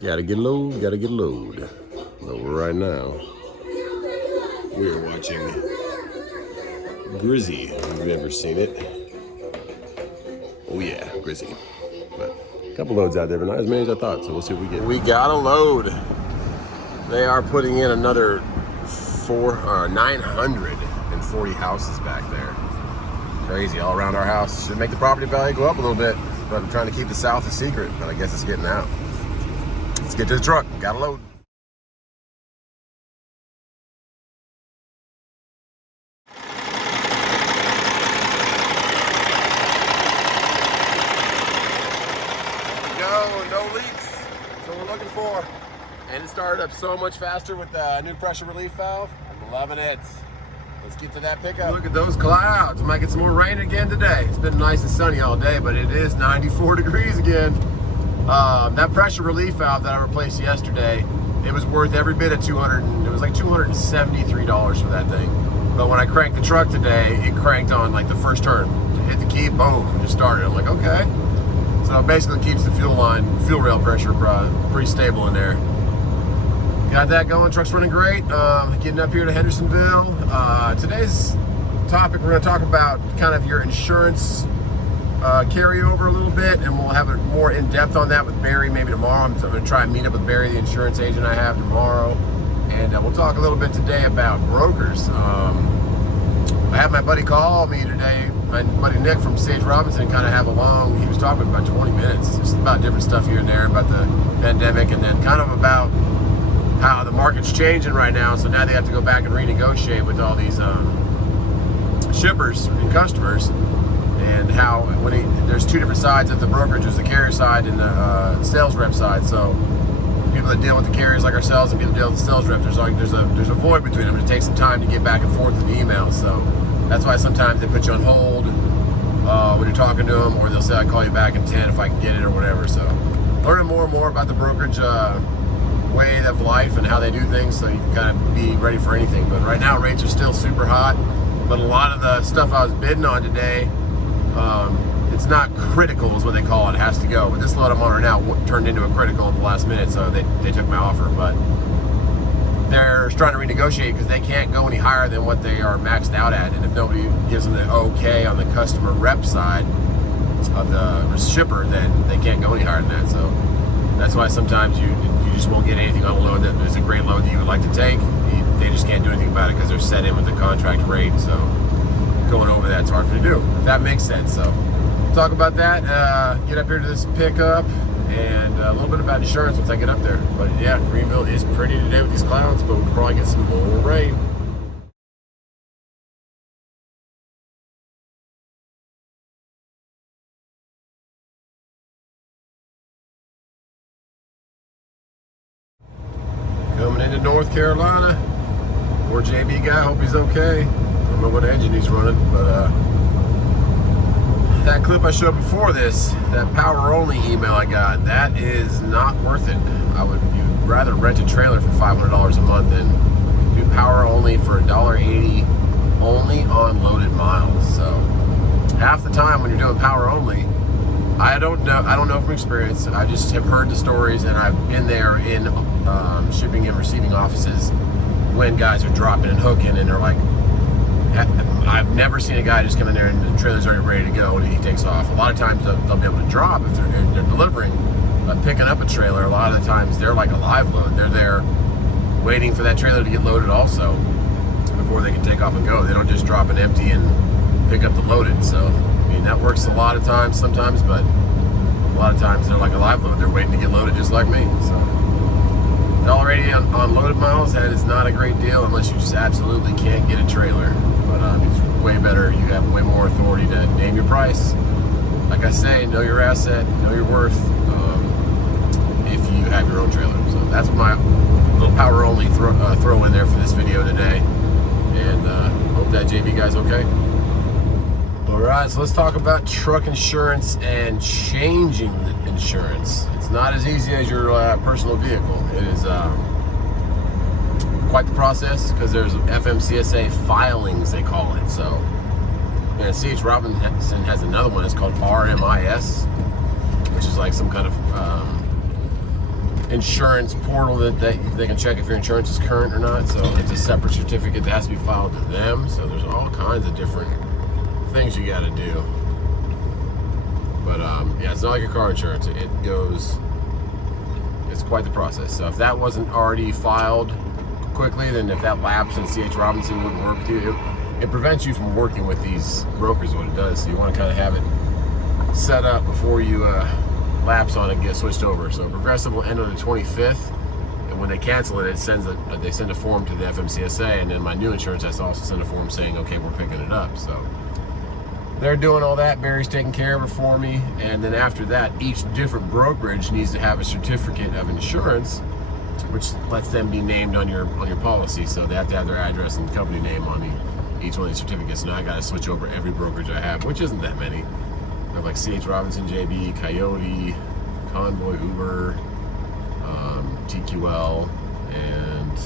Gotta get load, gotta get load. So right now, we are watching Grizzy. If you've never seen it. Oh yeah, Grizzy. But a couple loads out there, but not as many as I thought, so we'll see what we get. We got a load. They are putting in another 940 houses back there. Crazy, all around our house. Should make the property value go up a little bit, but I'm trying to keep the South a secret, but I guess it's getting out. Let's get to the truck, got a load. No leaks. That's what we're looking for. And it started up so much faster with the new pressure relief valve. I'm loving it. Let's get to that pickup. Look at those clouds. Might get some more rain again today. It's been nice and sunny all day, but it is 94 degrees again. That pressure relief valve that I replaced yesterday, it was worth every bit of it was like $273 for that thing. But when I cranked the truck today, it cranked on like the first turn. Hit the key, boom, and just started. I'm like, okay. So it basically keeps the fuel rail pressure pretty stable in there. Got that going, truck's running great. Getting up here to Hendersonville. Today's topic, we're gonna talk about kind of your insurance carryover a little bit, and we'll have it more in depth on that with Barry maybe tomorrow. I'm gonna try and meet up with Barry, the insurance agent I have tomorrow. And we'll talk a little bit today about brokers. I had my buddy call me today, my buddy Nick from Sage Robinson, kind of have a long, he was talking about 20 minutes, just about different stuff here and there, about the pandemic, and then kind of about how the market's changing right now. So now they have to go back and renegotiate with all these shippers and customers, and how there's two different sides of the brokerage. There's the carrier side and the sales rep side. So people that deal with the carriers like ourselves and people that deal with the sales reps, there's a void between them. It takes some time to get back and forth in the emails. So that's why sometimes they put you on hold when you're talking to them, or they'll say, I'll call you back in 10 if I can get it or whatever. So learning more and more about the brokerage way of life and how they do things, so you can kind of be ready for anything. But right now rates are still super hot, but a lot of the stuff I was bidding on today, it's not critical is what they call it. It has to go. But this load I'm on right now turned into a critical at the last minute, so they took my offer. But they're trying to renegotiate because they can't go any higher than what they are maxed out at. And if nobody gives them the okay on the customer rep side of the shipper, then they can't go any higher than that. So that's why sometimes you just won't get anything on a load that is a great load that you would like to take. They just can't do anything about it because they're set in with the contract rate. So going over that's hard for you to do, if that makes sense. So talk about that, get up here to this pickup, and a little bit about insurance once I get up there. But yeah, Greenville is pretty today with these clouds, but we'll probably get some more rain. Coming into North Carolina, poor JB guy, hope he's okay. I don't know what engine he's running, but that clip I showed before this, that power only email I got, that is not worth it. You'd rather rent a trailer for $500 a month than do power only for $1.80 only on loaded miles. So half the time when you're doing power only, I don't know from experience. I just have heard the stories, and I've been there in shipping and receiving offices when guys are dropping and hooking, and they're like, I've never seen a guy just come in there and the trailer's already ready to go and he takes off. A lot of times they'll be able to drop if they're delivering, but picking up a trailer, a lot of the times they're like a live load. They're there waiting for that trailer to get loaded also before they can take off and go. They don't just drop it empty and pick up the loaded. So I mean, that works a lot of times sometimes, but a lot of times they're like a live load. They're waiting to get loaded just like me. So $1.80 on loaded miles, that is not a great deal unless you just absolutely can't get a trailer. But it's way better. You have way more authority to name your price. Like I say, know your asset, know your worth, if you have your own trailer. So that's my little power only throw in there for this video today. And hope that JB guy's okay. All right, so let's talk about truck insurance and changing the insurance. It's not as easy as your personal vehicle. It is quite the process because there's FMCSA filings, they call it. So, and C.H. Robinson has another one. It's called RMIS, which is like some kind of insurance portal that they can check if your insurance is current or not. So it's a separate certificate that has to be filed to them. So there's all kinds of different things you got to do. But yeah, it's not like your car insurance. It's quite the process. So if that wasn't already filed quickly, then if that lapse in C.H. Robinson wouldn't work with you, it prevents you from working with these brokers, what it does. So you want to kind of have it set up before you lapse on it and get switched over. So Progressive will end on the 25th, and when they cancel it, they send a form to the FMCSA, and then my new insurance has to also send a form saying, okay, we're picking it up. So they're doing all that. Barry's taking care of it for me, and then after that, each different brokerage needs to have a certificate of insurance, which lets them be named on your policy. So they have to have their address and company name on each one of these certificates. Now I got to switch over every brokerage I have, which isn't that many. I have like C.H. Robinson, JB, Coyote, Convoy, Uber, TQL, and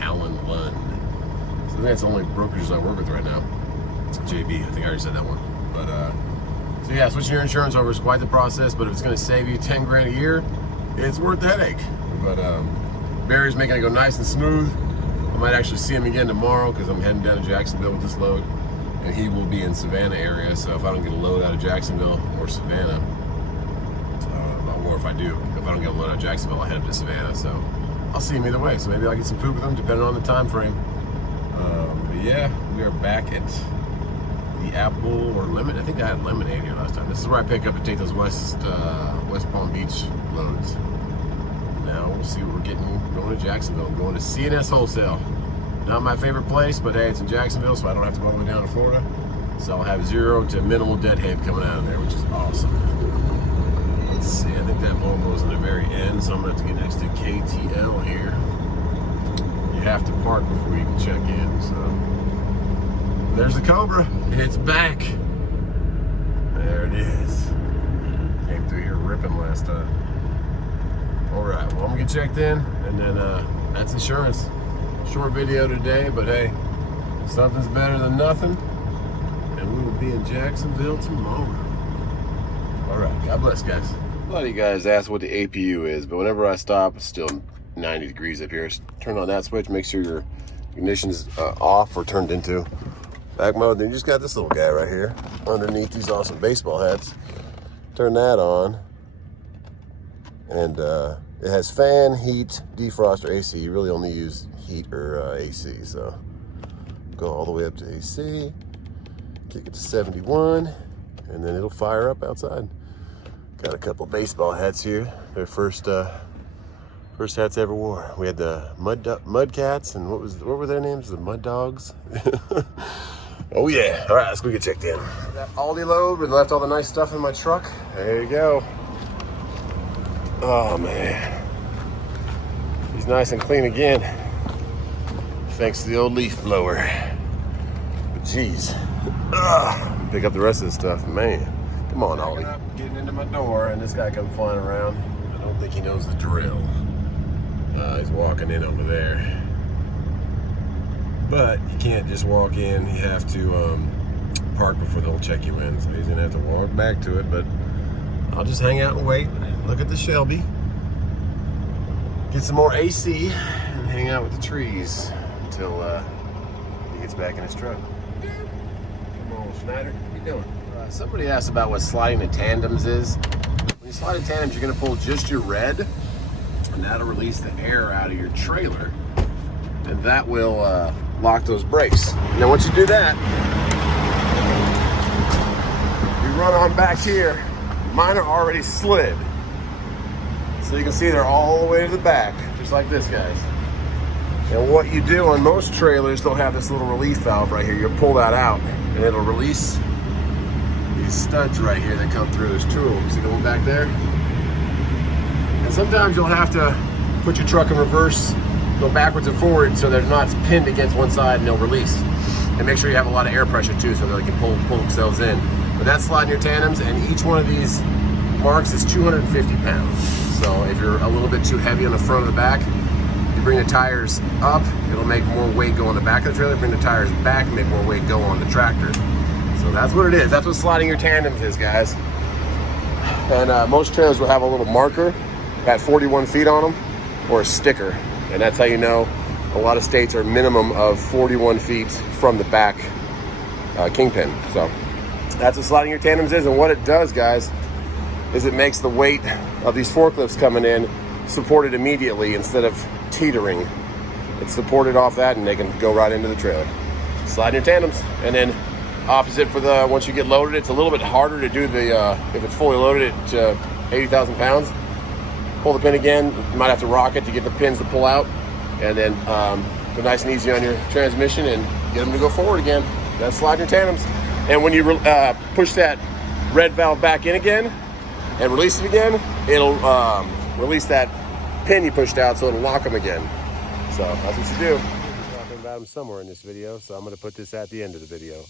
Allen Lund. So I think that's the only brokerages I work with right now. JB, I think I already said that one. But so yeah, switching your insurance over is quite the process, but if it's going to save you 10 grand a year, it's worth the headache. But Barry's making it go nice and smooth. I might actually see him again tomorrow because I'm heading down to Jacksonville with this load, and he will be in Savannah area. So if I don't get a load out of Jacksonville or Savannah, or if I don't get a load out of Jacksonville, I'll head up to Savannah. So I'll see him either way. So maybe I'll get some food with him, depending on the time frame. But yeah, we are back at the Apple or Lemon. I think I had lemonade here last time. This is where I pick up and take those West Palm Beach loads. Now we'll see what we're getting going to Jacksonville. I'm going to CNS Wholesale. Not my favorite place, but hey, it's in Jacksonville, so I don't have to go all the way down to Florida. So I'll have 0 to minimal deadhead coming out of there, which is awesome. Let's see, I think that Volvo is in the very end, so I'm going to have to get next to KTL here. You have to park before you can check in, so. There's the Cobra. It's back. There it is. Came through here ripping last time. All right, well, I'm gonna get checked in, and then that's insurance. Short video today, but hey, something's better than nothing, and we will be in Jacksonville tomorrow. All right, God bless, guys. A lot of you guys ask what the APU is, but whenever I stop, it's still 90 degrees up here. Turn on that switch, make sure your ignition's off or turned into back mode. Then you just got this little guy right here underneath these awesome baseball hats. Turn that on, and it has fan, heat, defrost, or AC. You really only use heat or AC. So go all the way up to AC, kick it to 71, and then it'll fire up outside. Got a couple baseball hats here. They're first hats I ever wore. We had the Mud Cats, and what were their names? The Mud Dogs. Oh yeah. All right, let's go get checked in. That Aldi load, we left all the nice stuff in my truck. There you go. Oh man, he's nice and clean again, thanks to the old leaf blower. But geez, pick up the rest of the stuff, man. Come on, Aldi. Getting into my door, and this guy comes flying around. I don't think he knows the drill. He's walking in over there. But you can't just walk in, you have to park before they'll check you in. So he's gonna have to walk back to it, but I'll just hang out and wait, look at the Shelby, get some more AC, and hang out with the trees until he gets back in his truck. Come on, Schneider, what you doing? Somebody asked about what sliding the tandems is. When you slide the tandems, you're gonna pull just your red, and that'll release the air out of your trailer, and that will lock those brakes. Now once you do that, you run on back here. Mine are already slid. So you can see they're all the way to the back, just like this, guys. And what you do on most trailers, they'll have this little relief valve right here. You'll pull that out, and it'll release these studs right here that come through. There's 2 of them. See the one back there? And sometimes you'll have to put your truck in reverse, go backwards and forward so they're not pinned against one side, and they'll release. And make sure you have a lot of air pressure too, so they can pull themselves in. But that's sliding your tandems, and each one of these marks is 250 pounds. So if you're a little bit too heavy on the front or the back, you bring the tires up, it'll make more weight go on the back of the trailer. Bring the tires back, make more weight go on the tractor. So that's what it is. That's what sliding your tandems is, guys. And most trailers will have a little marker got 41 feet on them, or a sticker. And that's how you know a lot of states are minimum of 41 feet from the back kingpin. So that's what sliding your tandems is. And what it does, guys, is it makes the weight of these forklifts coming in supported immediately instead of teetering. It's supported off that, and they can go right into the trailer. Slide your tandems. And then opposite for the, once you get loaded, it's a little bit harder to do the, if it's fully loaded at 80,000 pounds. Pull the pin again. You might have to rock it to get the pins to pull out. And then go nice and easy on your transmission and get them to go forward again. That's slide your tandems. And when you push that red valve back in again and release it again, it'll release that pin you pushed out, so it'll lock them again. So that's what you do. I'm talking about them somewhere in this video, so I'm going to put this at the end of the video.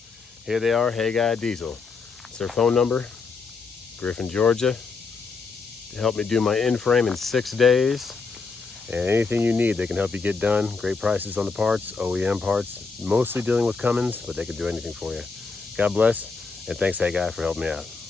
Here they are, Hey Guy Diesel. It's their phone number, Griffin, Georgia. They helped me do my in-frame in 6 days. And anything you need, they can help you get done. Great prices on the parts, OEM parts, mostly dealing with Cummins, but they can do anything for you. God bless, and thanks, Hey Guy, for helping me out.